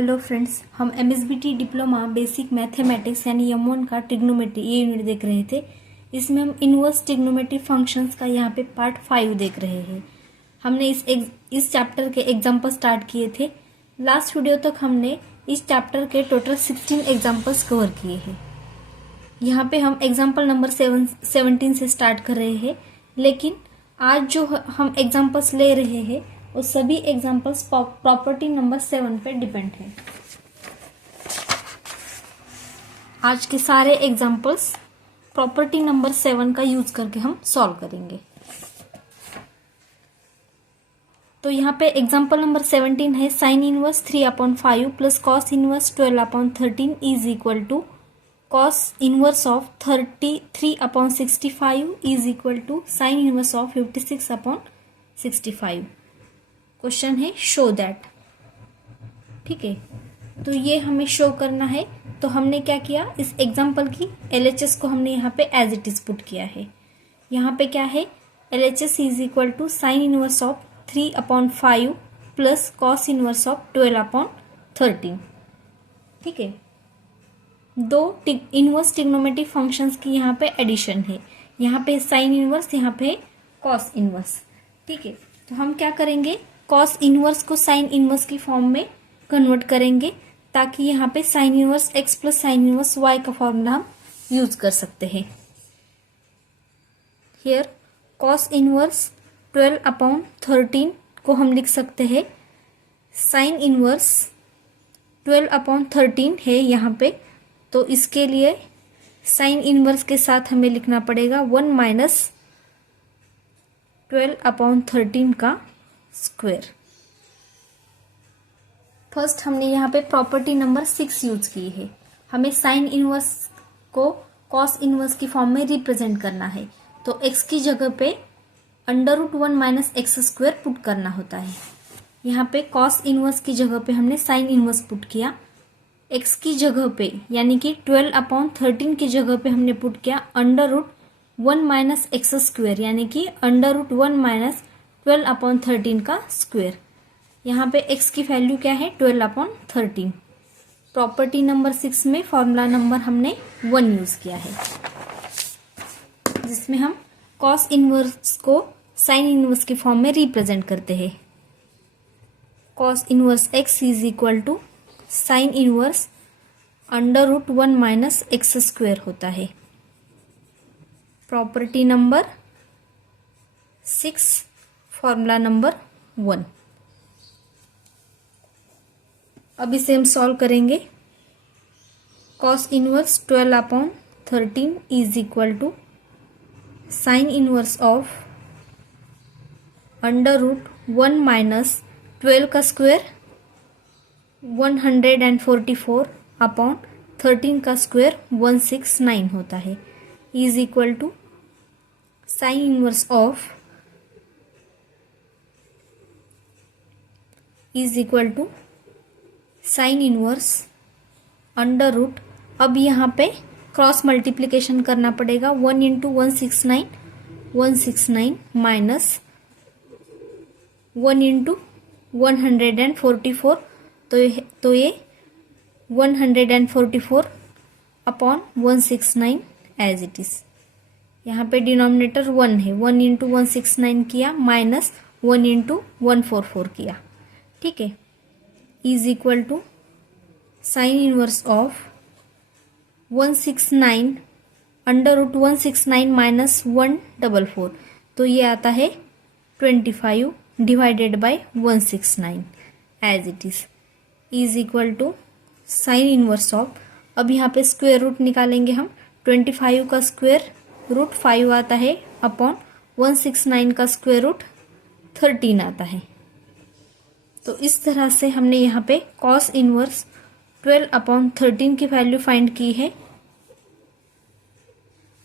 Hello friends, हम MSBT diploma basic mathematics यानी M1 का ट्रिग्नोमेट्री ये यूनिट देख रहे थे। इसमें हम इनवर्स ट्रिग्नोमेट्री फंक्शंस का यहाँ पे पार्ट 5 देख रहे हैं। हमने इस चैप्टर के एग्जाम्पल स्टार्ट किए थे। लास्ट वीडियो तक हमने इस चैप्टर के टोटल 16 एग्जाम्पल्स कवर किए हैं। यहाँ पे हम एग्जाम्पल नंबर 17 से स्टार्ट कर रहे हैं, लेकिन आज जो हम एग्जाम्पल्स ले रहे हैं वो सभी एग्जाम्पल्स प्रॉपर्टी नंबर 7 पे डिपेंड है। आज के सारे एग्जाम्पल्स प्रॉपर्टी नंबर 7 का यूज करके हम सॉल्व करेंगे। तो यहाँ पे एग्जाम्पल नंबर 17 है sine inverse 3/5 plus cos inverse 12/13 is equal to cos inverse of 33/65 is equal to sine inverse of 56/65। Question है शो दैट। ठीक है, तो ये हमें शो करना है। तो हमने क्या किया, इस एग्जाम्पल की LHS को हमने यहाँ पे एज इट इज पुट किया है। यहाँ पे क्या है, LHS is equal to sine inverse of 3/5 plus cos inverse of 12/13। ठीक है, दो इनवर्स ट्रिग्नोमेट्रिक फंक्शंस की यहाँ पे एडिशन है। यहाँ पे साइन इनवर्स, यहाँ पे कॉस इनवर्स। ठीक है, तो हम क्या करेंगे, कॉस इनवर्स को साइन इनवर्स की फॉर्म में कन्वर्ट करेंगे ताकि यहाँ पे sine inverse x plus sine inverse y का फॉर्मूला हम यूज कर सकते हैं। हियर कॉस इनवर्स 12/13 को हम लिख सकते हैं साइन इनवर्स 12/13 है यहाँ पे। तो इसके लिए साइन इनवर्स के साथ हमें लिखना पड़ेगा 1 माइनस 12/13 का स्क्वायर। फर्स्ट हमने यहाँ पे प्रॉपर्टी नंबर 6 यूज की है। हमें साइन इनवर्स को कॉस इनवर्स की फॉर्म में रिप्रेजेंट करना है। तो x की जगह पे √1 माइनस एक्स स्क्वायर पुट करना होता है। यहाँ पे कॉस इनवर्स की जगह पे हमने साइन इनवर्स पुट किया। x की जगह पे यानी कि 12/13 की जगह पे हमने पुट किया √1 माइनस एक्स स्क्वायर यानी कि √1 माइनस 12/13 का स्क्वायर। यहाँ पे x की वैल्यू क्या है, 12/13। प्रॉपर्टी नंबर 6 में फॉर्मूला नंबर हमने 1 यूज किया है, जिसमें हम कॉस इनवर्स को साइन इनवर्स की फॉर्म में रिप्रेजेंट करते हैं। Cos inverse x is equal to sine inverse √1 minus x square होता है। Property number 6 formula number 1। अब इसे हम सॉल्व करेंगे। Cos inverse 12/13 is equal to sine inverse of √1 minus 12 का स्क्वायर 144/13 का स्क्वायर 169 होता है, is equal to sine inverse of is equal to sine inverse √, अब यहाँ पे क्रॉस मल्टीप्लिकेशन करना पड़ेगा। 1 इंटू 169 माइनस 1 इंटू 144, तो ये 144/169 एज इट इज। यहाँ पे डिनोमिनेटर 1 है, 1 इंटू 169 किया माइनस 1 इंटू 144 किया। ठीक है, is equal to sine inverse of 169 √169 minus 144, तो ये आता है 25 divided by 169 as it is equal to sine inverse of, अब यहाँ पे स्क्वायर रूट निकालेंगे हम। 25 का स्क्वायर रूट 5 आता है अपॉन 169 का स्क्वायर रूट 13 आता है। तो इस तरह से हमने यहाँ पे कॉस इनवर्स 12/13 की वैल्यू फाइंड की है,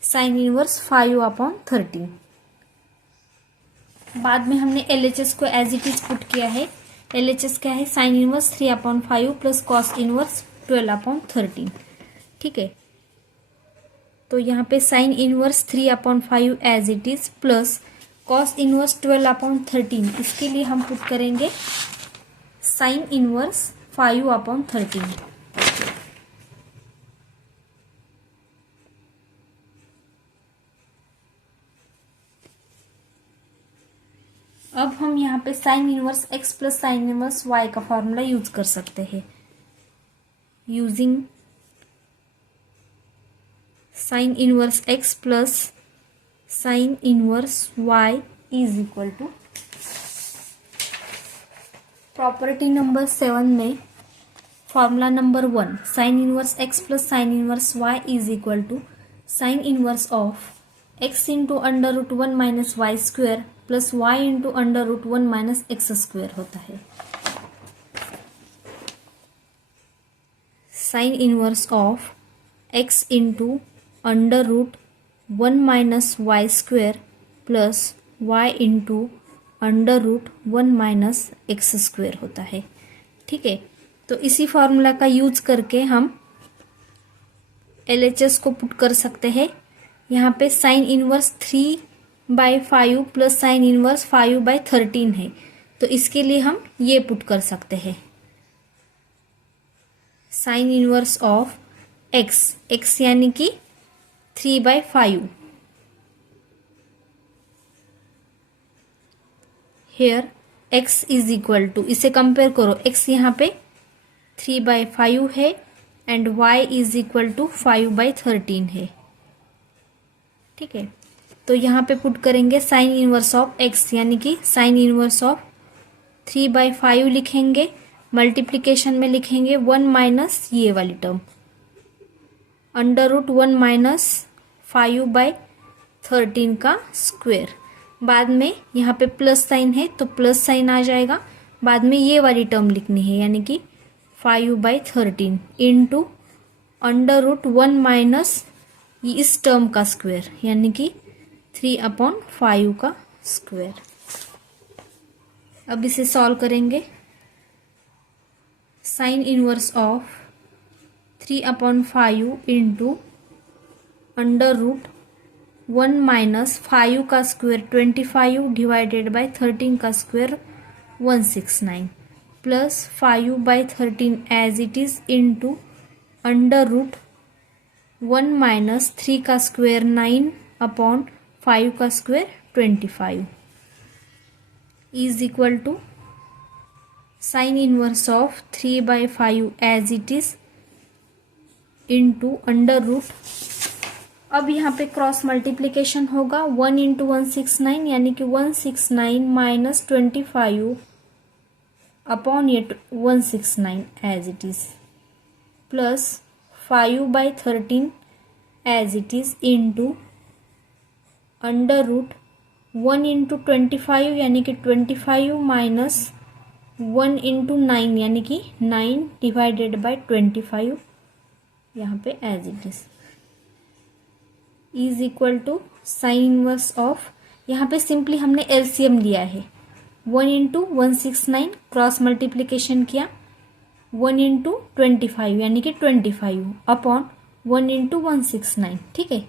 साइन इनवर्स 5/13। बाद में हमने LHS को एज इट इज पुट किया है। LHS क्या है, sine inverse 3/5 plus cos inverse 12/13। ठीक है, तो यहाँ पे sine inverse 3/5 as it is plus cos inverse 12/13, इसके लिए हम पुट करेंगे साइन इनवर्स 5/13। अब हम यहाँ पे sine inverse x plus sine inverse y का फॉर्मूला यूज कर सकते हैं। Using sine inverse x plus sine inverse y is equal to, property number 7 में formula number 1, sine inverse x plus sine inverse y is equal to sine inverse of x into under root 1 minus y square plus y into under root 1 minus x square होता है। Sine inverse of x into under root 1 minus y square plus y into under root 1 minus x square होता है। ठीक है, तो इसी formula का use करके हम LHS को पुट कर सकते हैं। यहाँ पे sine inverse 3/5 plus sine inverse 5/13 है, तो इसके लिए हम ये पुट कर सकते हैं। साइन इनवर्स ऑफ x यानी कि 3/5, here x is equal to, इसे कंपेयर करो, x यहाँ पे 3/5 है and y is equal to 5/13 है। ठीक है, तो यहाँ पे पुट करेंगे साइन इनवर्स ऑफ x यानी कि साइन इनवर्स ऑफ 3/5 लिखेंगे, मल्टीप्लीकेशन में लिखेंगे 1 माइनस ये वाली टर्म अंडर रूट 1 माइनस 5/13 का स्क्वेयर। बाद में यहाँ पे प्लस साइन है तो प्लस साइन आ जाएगा, बाद में ये वाली टर्म लिखनी है यानी कि 5/13 इंटू अंडर रूट 1 माइनस इस टर्म का स्क्वेयर यानी कि 3/5 का स्क्वेयर। अब इसे सॉल्व करेंगे। Sine inverse of 3/5 into under root 1 minus 5 का स्क्वेयर 25 डिवाइडेड बाय 13 का square 169 plus 5/13 as it is into under root 1 minus 3 का स्क्वेयर 9/5 का square 25 is equal to sine inverse of 3/5 as it is into under root, अब यहाँ पे cross multiplication होगा 1 into 169 यानी कि 169 माइनस 25 अपॉन ये 169 as it is plus 5/13 as it is into under root 1 into 25 यानी कि 25 माइनस 1 इंटू 9 यानी कि 9 डिवाइडेड बाय 25 यहाँ पे as it is equal to sine inverse of, यहाँ पे सिंपली हमने एलसीएम लिया है, 1 इंटू 169 क्रॉस मल्टीप्लीकेशन किया 1 इंटू 25 यानी कि 25 अपॉन 1 इंटू 169। ठीक है,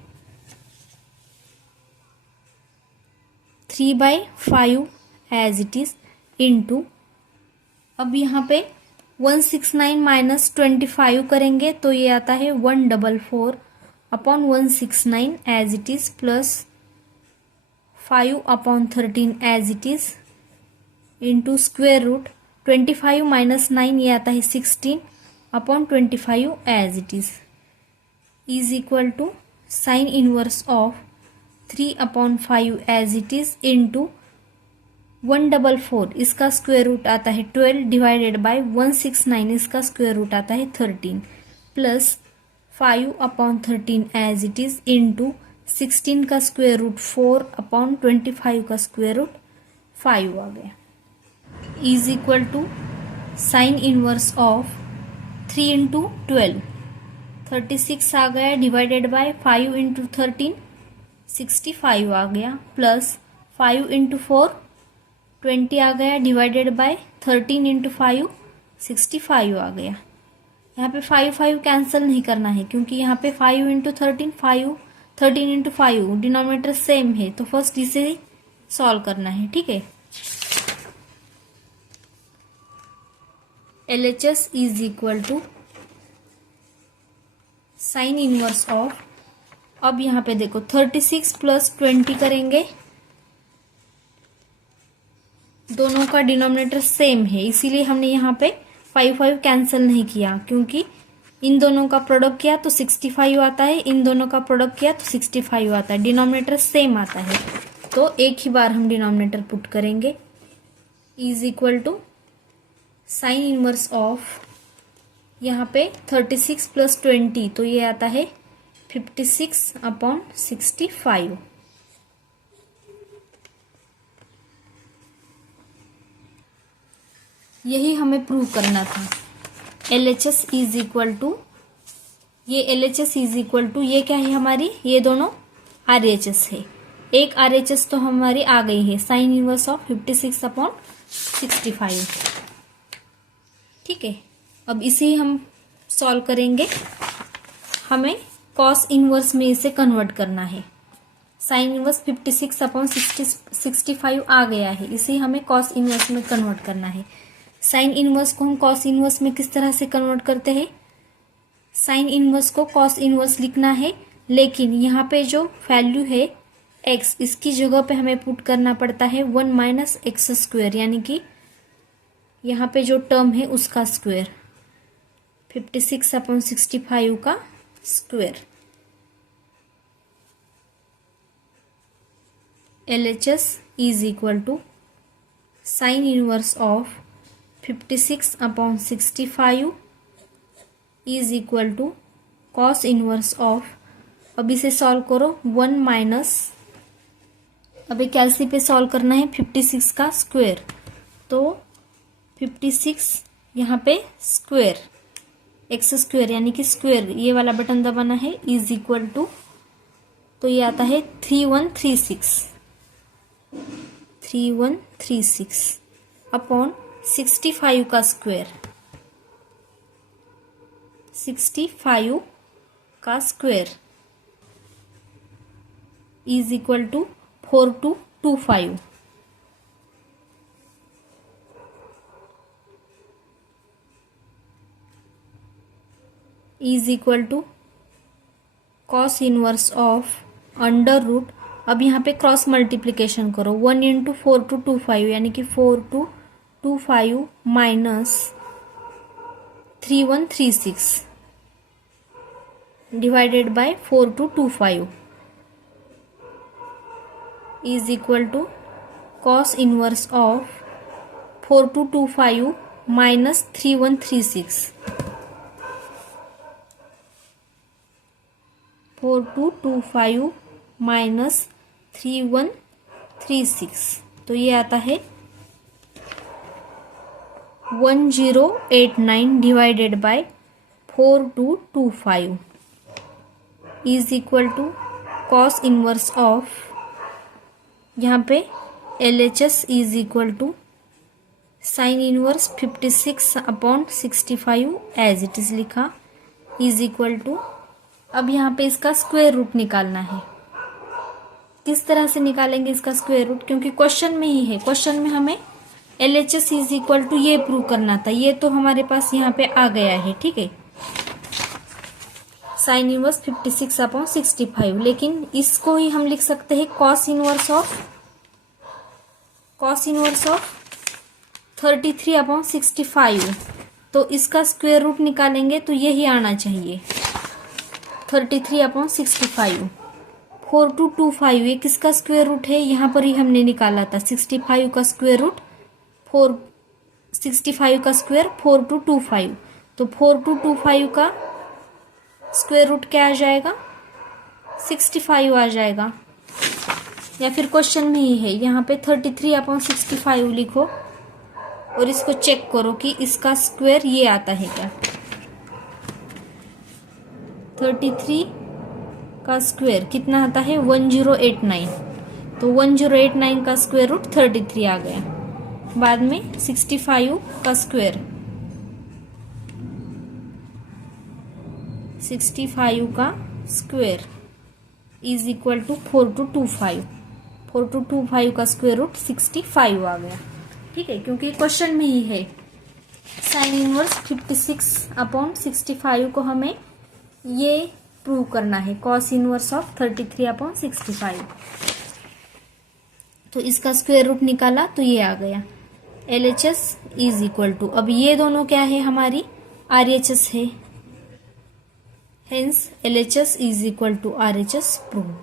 3/5 एज इट इज इंटू, अब यहाँ पे 169 माइनस 25 करेंगे तो ये आता है 144 upon 169 as it is plus 5/13 as it is into square root 25 minus 9 ये आता है 16 upon 25 as it is equal to sine inverse of 3/5 as it is into 144 इसका स्क्वेयर रूट आता है 12 डिवाइडेड बाय 169 इसका स्क्वेयर रूट आता है 13 plus 5/13 as it is into 16 का स्क्वेयर रूट 4/25 का स्क्वेयर रूट 5 आ गया is equal to sine inverse of 3 into 12 36 आ गया डिवाइडेड बाय 5 इंटू 13 65 आ गया प्लस 5 इंटू 4 20 आ गया डिवाइडेड बाय 13 इंटू 5 65 आ गया। यहाँ पे 5 कैंसिल नहीं करना है क्योंकि यहाँ पे 5 इंटू 13 13 इंटू 5 डिनोमिनेटर सेम है, तो फर्स्ट इसे सॉल्व करना है। ठीक है, LHS is equal to sine inverse of, अब यहाँ पे देखो 36 प्लस 20 करेंगे, दोनों का डिनोमिनेटर सेम है इसीलिए हमने यहाँ पे 5 कैंसिल नहीं किया, क्योंकि इन दोनों का प्रोडक्ट किया तो 65 आता है, इन दोनों का प्रोडक्ट किया तो 65 आता है, डिनोमिनेटर सेम आता है, तो एक ही बार हम डिनोमिनेटर पुट करेंगे। Is equal to sine inverse of, यहाँ पे 36 प्लस 20 तो ये आता है 56/65। यही हमें प्रूव करना था। LHS इज इक्वल टू, ये LHS इज इक्वल टू, ये क्या है हमारी, ये दोनों RHS है, एक RHS तो हमारी आ गई है, साइन इनवर्स ऑफ 56/65। ठीक है, अब इसे हम सॉल्व करेंगे, हमें कॉस इनवर्स में इसे कन्वर्ट करना है। साइन इनवर्स 56/65 आ गया है, इसे हमें कॉस इनवर्स में कन्वर्ट करना है। साइन इनवर्स को हम कॉस इनवर्स में किस तरह से कन्वर्ट करते हैं, साइन इनवर्स को कॉस इनवर्स लिखना है, लेकिन यहाँ पे जो वैल्यू है x, इसकी जगह पे हमें पुट करना पड़ता है 1 माइनस एक्स स्क्वायर, यानी कि यहाँ पे जो टर्म है उसका स्क्वायर, 56/65 का square. LHS is equal to sine inverse of 56/65 is equal to cos inverse of, अब इसे सॉल्व करो, 1 माइनस, अभी कैलसी पे सॉल्व करना है 56 का स्क्वायर, तो 56 यहाँ पे स्क्वायर, एक्स स्क्वायर यानी कि स्क्वायर, ये वाला बटन दबाना है, इज इक्वल टू, तो ये आता है 3136 अपॉन 65 का स्क्वायर, 65 का square is equal to 4225। Is equal to cos inverse of under root, अब यहाँ पे क्रॉस मल्टीप्लीकेशन करो, 1 इंटू 4225 यानी कि 4225 minus 3136 divided by 4225 is equal to cos inverse of 4225 minus 3136, 4225 minus 3136, तो ये आता है 1089 divided by 4225 is equal to cos inverse of, यहाँ पे LHS is equal to sine inverse 56/65 as it is लिखा, इज इक्वल टू, अब यहाँ पे इसका स्क्वायर रूट निकालना है। किस तरह से निकालेंगे इसका स्क्वायर रूट, क्योंकि क्वेश्चन में ही है, क्वेश्चन में हमें LHS इज इक्वल टू ये प्रूव करना था, ये तो हमारे पास यहाँ पे आ गया है। ठीक है, साइन इनवर्स 56/65, लेकिन इसको ही हम लिख सकते हैं कॉस इनवर्स ऑफ 33/65, तो इसका स्क्वायर रूट निकालेंगे तो यही आना चाहिए 33/65। 4225 ये किसका स्क्वायर रूट है, यहाँ पर ही हमने निकाला था 65 का स्क्वायर रूट, 65 का स्क्वायर 4225, तो 4225 का स्क्वायर रूट क्या आ जाएगा, 65 आ जाएगा, या फिर क्वेश्चन में ही है, यहाँ पे 33/65 लिखो और इसको चेक करो कि इसका स्क्वायर ये आता है क्या, 33 का स्क्वायर कितना आता है 1089, तो 1089 का स्क्वायर रूट 33 आ गया। बाद में 65 का स्क्वायर, 65 का स्क्वायर इज इक्वल टू 4225 का स्क्वायर रूट 65 आ गया। ठीक है, क्योंकि क्वेश्चन में ही है साइन इनवर्स 56/65 को हमें ये प्रूव करना है, कॉस इनवर्स ऑफ 33/65। तो इसका स्क्वायर रूट निकाला तो ये आ गया। LHS इज इक्वल टू, अब ये दोनों क्या है हमारी RHS है, hence LHS is equal to RHS prove.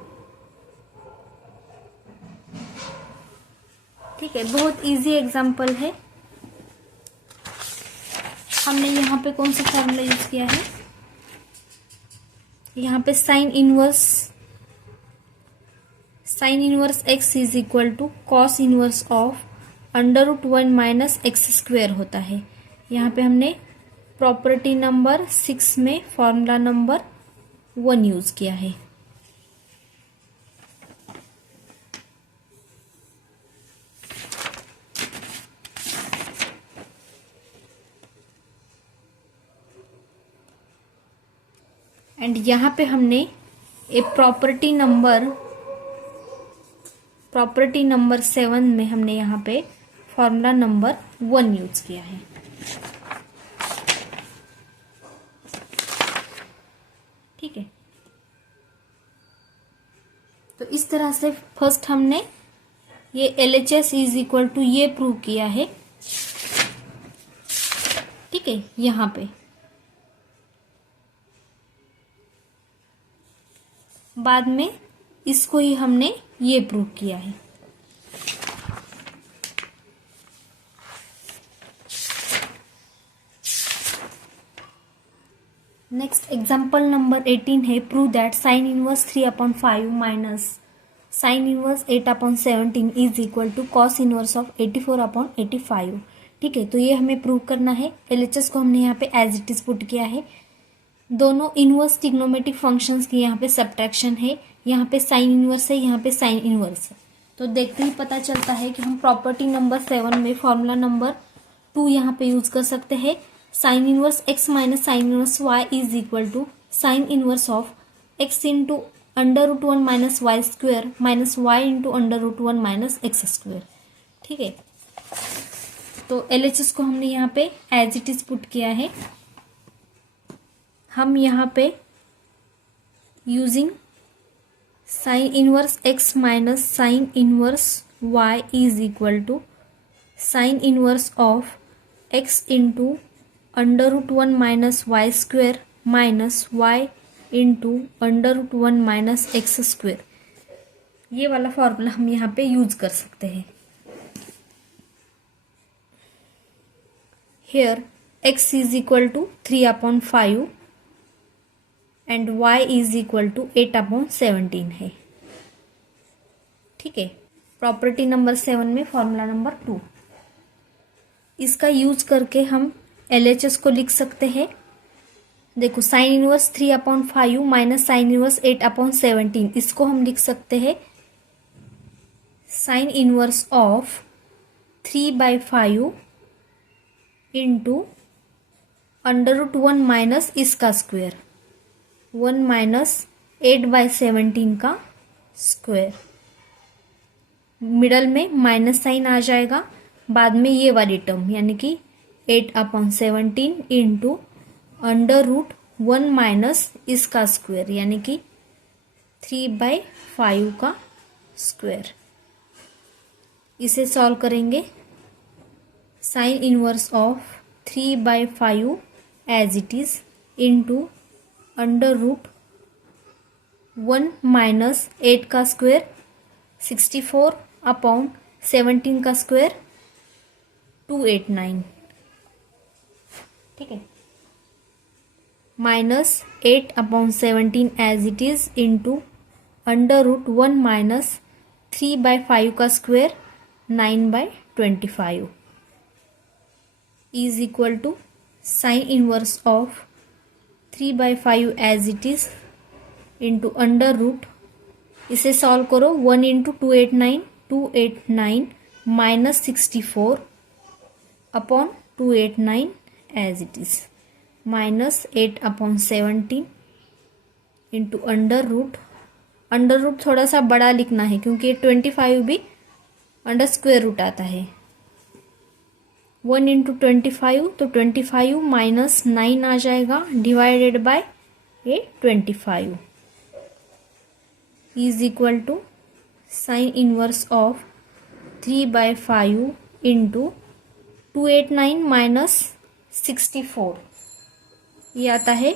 ठीक है, बहुत इजी एग्जाम्पल है। हमने यहाँ पे कौन सा फॉर्मूला यूज किया है, यहाँ पे sine inverse x is equal to cos inverse of √1 minus x square होता है। यहाँ पे हमने प्रॉपर्टी नंबर 6 में फॉर्मूला नंबर 1 यूज किया है। एंड यहाँ पे हमने एक प्रॉपर्टी नंबर 7 में हमने यहाँ पे फॉर्मूला नंबर 1 यूज किया है। ठीक है, तो इस तरह से फर्स्ट हमने ये LHS इज इक्वल टू ये प्रूव किया है। ठीक है, यहाँ पे बाद में इसको ही हमने ये प्रूव किया है। नेक्स्ट एग्जाम्पल नंबर 18 है, prove that sine inverse 3/5 minus sine inverse 8/17 is equal to cos inverse of 84/85। ठीक है, तो ये हमें प्रूव करना है। LHS को हमने यहाँ पे एज इट इज पुट किया है। दोनों इनवर्स ट्रिग्नोमेट्रिक फंक्शंस की यहाँ पे सब्ट्रैक्शन है, यहाँ पे साइन इनवर्स है, यहाँ पे साइन इनवर्स है। तो देखते ही पता चलता है कि हम प्रॉपर्टी नंबर 7 में फॉर्मूला नंबर 2 यहाँ पे यूज कर सकते हैं। Sine inverse x minus sine inverse y is equal to sine inverse of x into √1 minus y square minus y into √1 minus x square. ठीक है, तो LHS को हमने यहाँ पे एज इट इज पुट किया है। हम यहाँ पे using sine inverse x minus sine inverse y is equal to sine inverse of x into √1 minus y square minus y into √1 minus x square, ये वाला फॉर्मूला हम यहाँ पे यूज कर सकते हैं। Here x is equal to 3/5 and y is equal to 8/17 है। ठीक है, प्रॉपर्टी नंबर 7 में फॉर्मूला नंबर 2, इसका यूज करके हम LHS को लिख सकते हैं। देखो, sign inverse 3/5 minus sine inverse 8/17, इसको हम लिख सकते हैं sine inverse of 3/5 into √1 minus इसका स्क्वायर 1 माइनस 8/17 का स्क्वायर। मिडल में माइनस साइन आ जाएगा, बाद में ये वाली टर्म यानी कि 8/17 इंटू √1 माइनस इसका स्क्वायर यानी कि 3/5 का स्क्वायर। इसे सॉल्व करेंगे। Sine inverse of 3/5 as it is into √1 minus 8 का स्क्वायर 64/17 का स्क्वायर 289। ठीक है, minus 8/17 as it is into √1 minus 3/5 का square 9/25 is equal to sine inverse of 3/5 as it is into इसे सॉल्व करो, 1 into 289 minus 64/289 as it is minus 8/17 into under root थोड़ा सा बड़ा लिखना है क्योंकि 25 भी अंडर स्क्वायर रूट आता है। 1 इंटू 25, तो 25 माइनस 9 आ जाएगा, डिवाइडेड बाय ये 25 is equal to sine inverse of 3/5 into 289 minus 64, ये आता है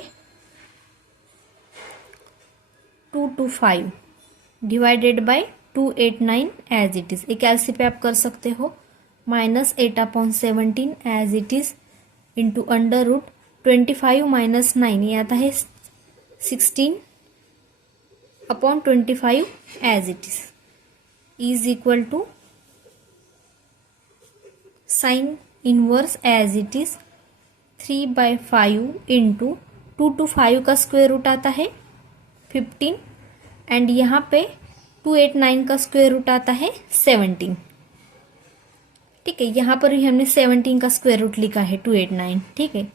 225 divided by 289 as it is. एक एलसी पे आप कर सकते हो, minus 8/17 as it is into under root 25 minus 9, ये आता है 16/25 as it is equal to sine inverse as it is 3/5 into 225 का स्क्वायर रूट आता है 15 एंड यहाँ पे 289 का स्क्वायर रूट आता है 17। ठीक है, यहाँ पर भी हमने 17 का स्क्वायर रूट लिखा है 289। ठीक है,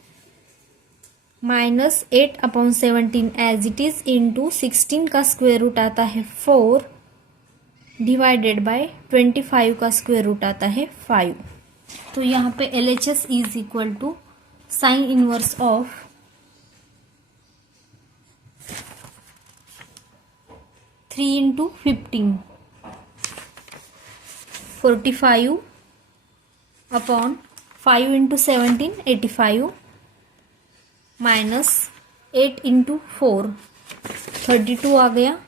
minus 8/17 as it is into 16 का स्क्वायर रूट आता है 4 डिवाइडेड बाय 25 का स्क्वायर रूट आता है 5। तो यहाँ पे LHS is equal to sine inverse of 3 into 15 45 upon 5 into 17 85 minus 8 into 4 32 आ गया,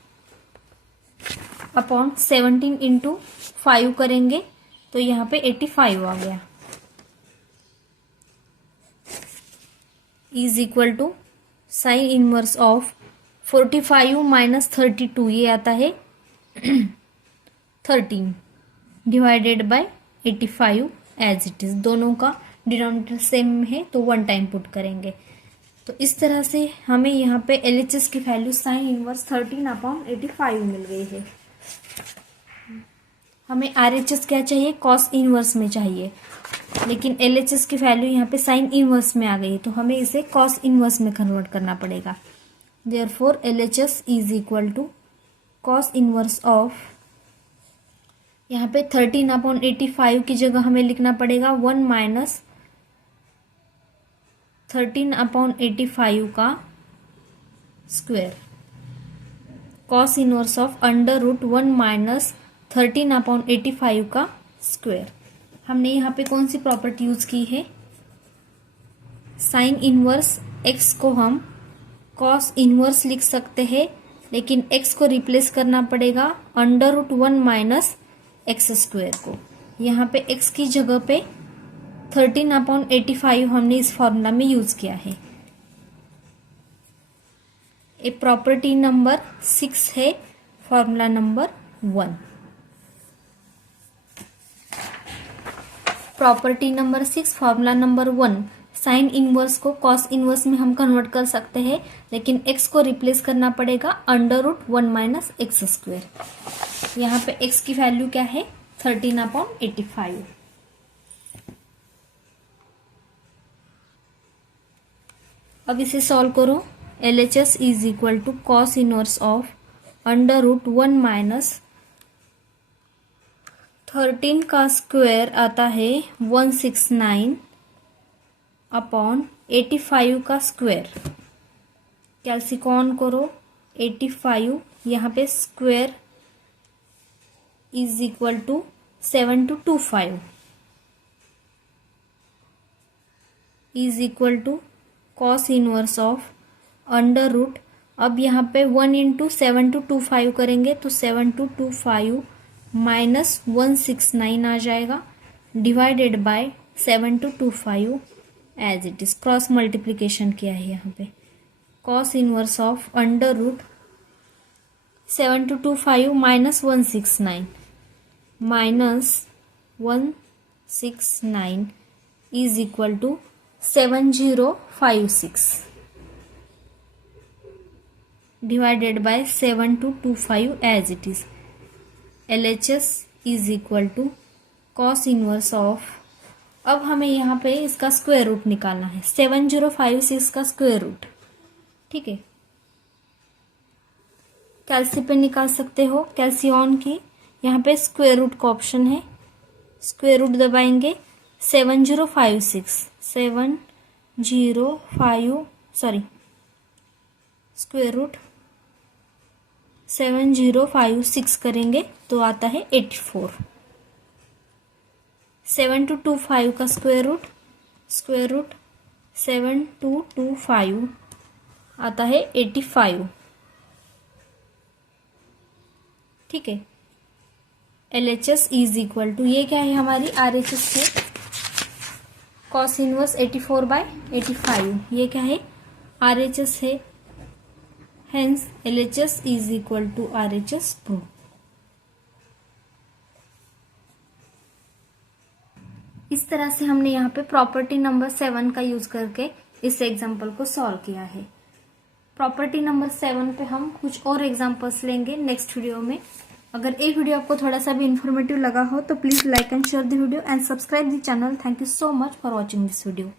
अपॉन 17 इंटू 5 करेंगे तो यहाँ पे 85 आ गया, is equal to sine inverse of 45 minus 32, ये आता है 13 divided by 85 as it is. दोनों का डिनोमिनेटर सेम है तो 1 टाइम पुट करेंगे। तो इस तरह से हमें यहाँ पे LHS की वैल्यू साइन इनवर्स 13/85 मिल गई है। हमें RHS क्या चाहिए, कॉस इनवर्स में चाहिए, लेकिन LHS की वैल्यू यहाँ पे साइन इनवर्स में आ गई तो हमें इसे कॉस इनवर्स में कन्वर्ट करना पड़ेगा। Therefore LHS is equal to cos inverse of, यहाँ पे 13/85 की जगह हमें लिखना पड़ेगा 1 माइनस 13/85 का square, cos inverse of under root 1 minus 13/85 का स्क्वायर। हमने यहाँ पे कौन सी प्रॉपर्टी यूज की है, साइन इनवर्स x को हम कॉस इनवर्स लिख सकते हैं, लेकिन x को रिप्लेस करना पड़ेगा under root 1 minus x square को। यहाँ पे x की जगह पे 13/85 हमने इस फॉर्मूला में यूज किया है। ए प्रॉपर्टी नंबर 6 है formula number 1। Property number 6 formula number 1, sine inverse को कॉस इनवर्स में हम कन्वर्ट कर सकते हैं, लेकिन x को रिप्लेस करना पड़ेगा under root 1 minus x square. यहाँ पे x की वैल्यू क्या है 13/85। अब इसे सॉल्व करो। LHS is equal to cos inverse of under root 1 minus 13 का स्क्वायर आता है 169 अपॉन 85 का स्क्वायर। कैल्सिकॉन करो 85, यहाँ पे square is equal to 7225 is equal to cos inverse of under root, अब यहाँ पे 1 इंटू 7225 करेंगे तो 7225 माइनस 169 आ जाएगा, divided by 7225 as it is. Cross multiplication किया है यहाँ पे, cos inverse of under root 7225 minus 169 minus 169 is equal to 7056 divided by 7225 as it is. LHS is equal to cos inverse of, अब हमें यहाँ पे इसका स्क्वायर रूट निकालना है, 7056 का स्क्वायर रूट। ठीक है, कैल्सी पे निकाल सकते हो, कैल्सियन की यहाँ पे स्क्वायर रूट का ऑप्शन है, स्क्वायर रूट दबाएंगे स्क्वायर रूट 7056 करेंगे तो आता है 84। 7225 का स्क्वायर रूट 7225 आता है 85। ठीक है। LHS इज इक्वल टू, ये क्या है हमारी RHS है, कॉस इनवर्स 84/85, ये क्या है RHS है, hence LHS is equal to RHS prove. इस तरह से हमने यहाँ पे प्रॉपर्टी नंबर 7 का यूज करके इस एग्जाम्पल को सॉल्व किया है। प्रॉपर्टी नंबर 7 पे हम कुछ और एग्जाम्पल्स लेंगे नेक्स्ट वीडियो में। अगर ये वीडियो आपको थोड़ा सा भी इन्फॉर्मेटिव लगा हो तो please like and share the video and subscribe the channel. Thank you so much for watching this video.